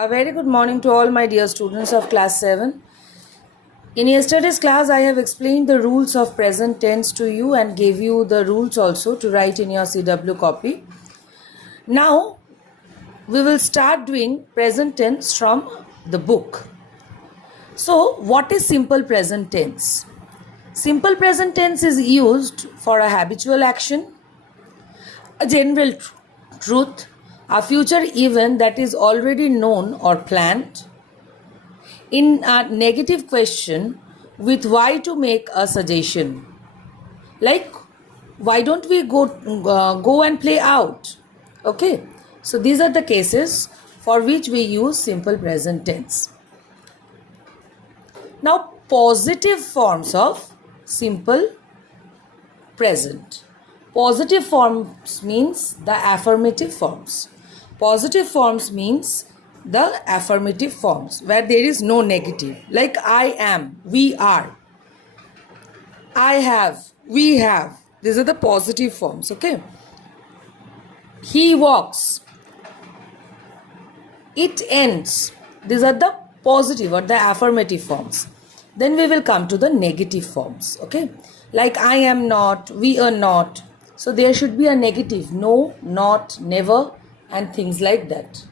A very good morning to all my dear students of class 7. In yesterday's class, I have explained the rules of present tense to you and gave you the rules also to write in your CW copy. Now, we will start doing present tense from the book. So, what is simple present tense? Simple present tense is used for a habitual action, a general truth, a future event that is already known or planned, in a negative question with why to make a suggestion. Like, why don't we go and play out? Okay, so these are the cases for which we use simple present tense. Now, positive forms of simple present. Positive forms means the affirmative forms. Positive forms means the affirmative forms where there is no negative. Like I am, we are, I have, we have. These are the positive forms, okay? He walks, it ends. These are the positive or the affirmative forms. Then we will come to the negative forms, okay? Like I am not, we are not. So there should be a negative, no, not, never, and things like that.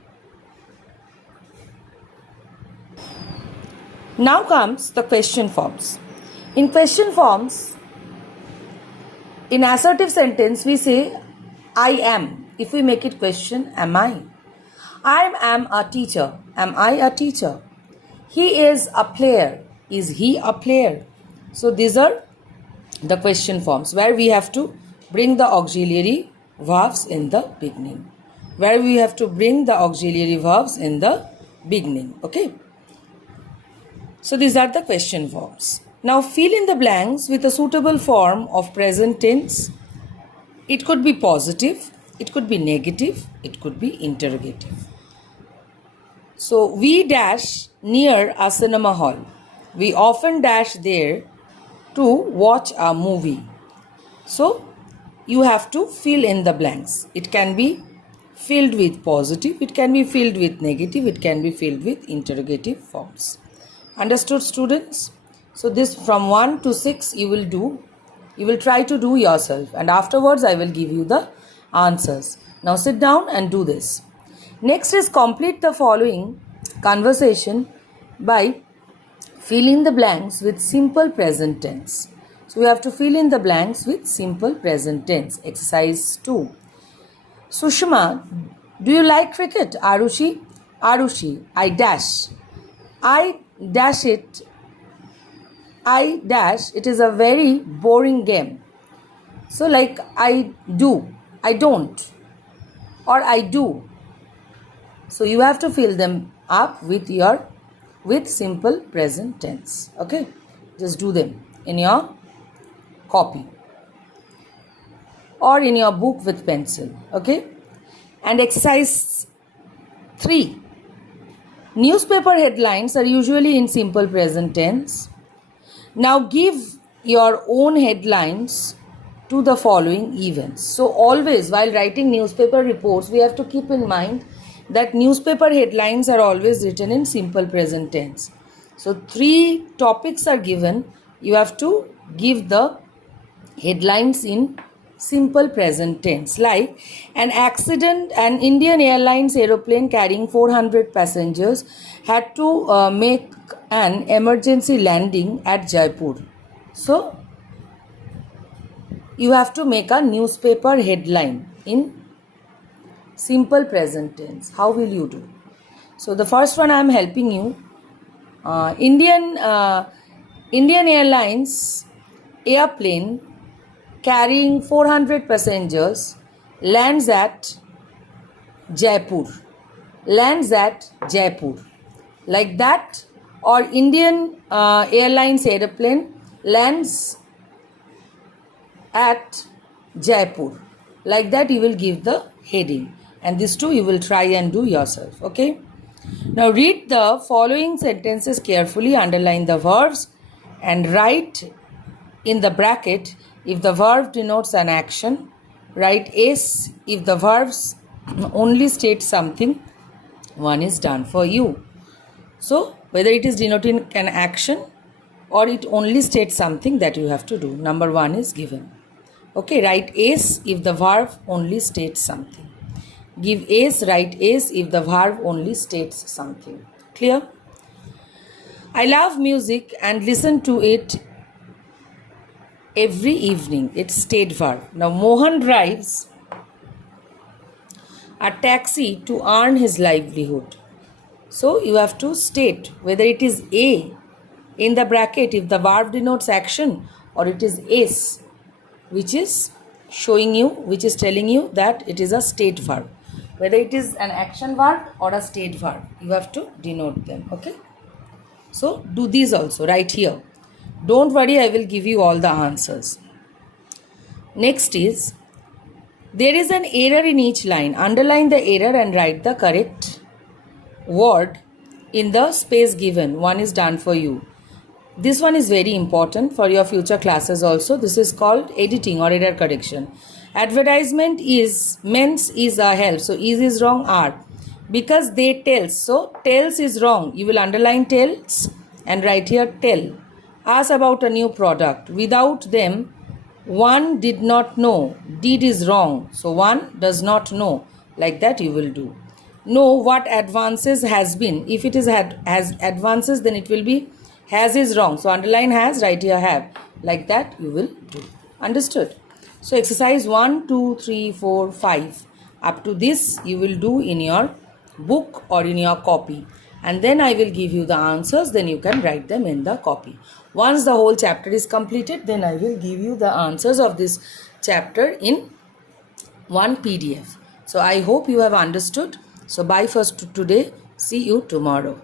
Now comes the question forms. In question forms, in assertive sentence, we say I am. If we make it question, am I? I am a teacher. Am I a teacher? He is a player. Is he a player? So these are the question forms where we have to bring the auxiliary verbs in the beginning. Okay? So these are the question forms. Now fill in the blanks with a suitable form of present tense. It could be positive, it could be negative, it could be interrogative. So we dash near a cinema hall. We often dash there to watch a movie. So you have to fill in the blanks. It can be filled with positive, it can be filled with negative, it can be filled with interrogative forms. Understood, students? So this from 1 to 6 you will try to do yourself, and afterwards I will give you the answers. Now sit down and do this. Next is complete the following conversation by filling the blanks with simple present tense. So we have to fill in the blanks with simple present tense. Exercise 2. Sushma, do you like cricket? Arushi? Arushi, I dash. I dash it. I dash. It is a very boring game. So like I do. I don't. Or I do. So you have to fill them up with simple present tense. Okay? Just do them in your copy or in your book with pencil. Okay? And exercise 3. Newspaper headlines are usually in simple present tense. Now give your own headlines to the following events. So always while writing newspaper reports, we have to keep in mind that newspaper headlines are always written in simple present tense. So 3 topics are given. You have to give the headlines in simple present tense. Like an accident, an Indian Airlines aeroplane carrying 400 passengers had to make an emergency landing at Jaipur. So you have to make a newspaper headline in simple present tense. How will you do? So the first one I am helping you. Indian Airlines airplane carrying 400 passengers lands at Jaipur. Like that. Or Indian Airlines airplane lands at Jaipur. Like that you will give the heading. And these two you will try and do yourself. Okay? Now read the following sentences carefully. Underline the verbs and write in the bracket if the verb denotes an action. Write S if the verbs only state something. one is done for you. So whether it is denoting an action or it only states something that you have to do. Number 1 is given. Okay, write S if the verb only states something. Give S, write S if the verb only states something. Clear? I love music and listen to it every evening. It's state verb. Now Mohan drives a taxi to earn his livelihood. So you have to state whether it is A in the bracket if the verb denotes action, or it is S which is showing you, which is telling you that it is a state verb. Whether it is an action verb or a state verb, you have to denote them. Okay. So do these also right here. Don't worry, I will give you all the answers. Next is, there is an error in each line. Underline the error and write the correct word in the space given. One is done for you. This one is very important for your future classes also. This is called editing or error correction. Advertisement is meant is a help. So is wrong, are. Because they tells. So tells is wrong. You will underline tells and write here tell. Ask about a new product. Without them, one did not know. Did is wrong. So one does not know. Like that you will do. Know what advances has been. If it is has advances, then it will be has is wrong. So underline has, write here have. Like that you will do. Understood? So exercise 1, 2, 3, 4, 5. Up to this you will do in your book or in your copy. And then I will give you the answers. Then you can write them in the copy. Once the whole chapter is completed, then I will give you the answers of this chapter in one PDF. So I hope you have understood. So bye for today. See you tomorrow.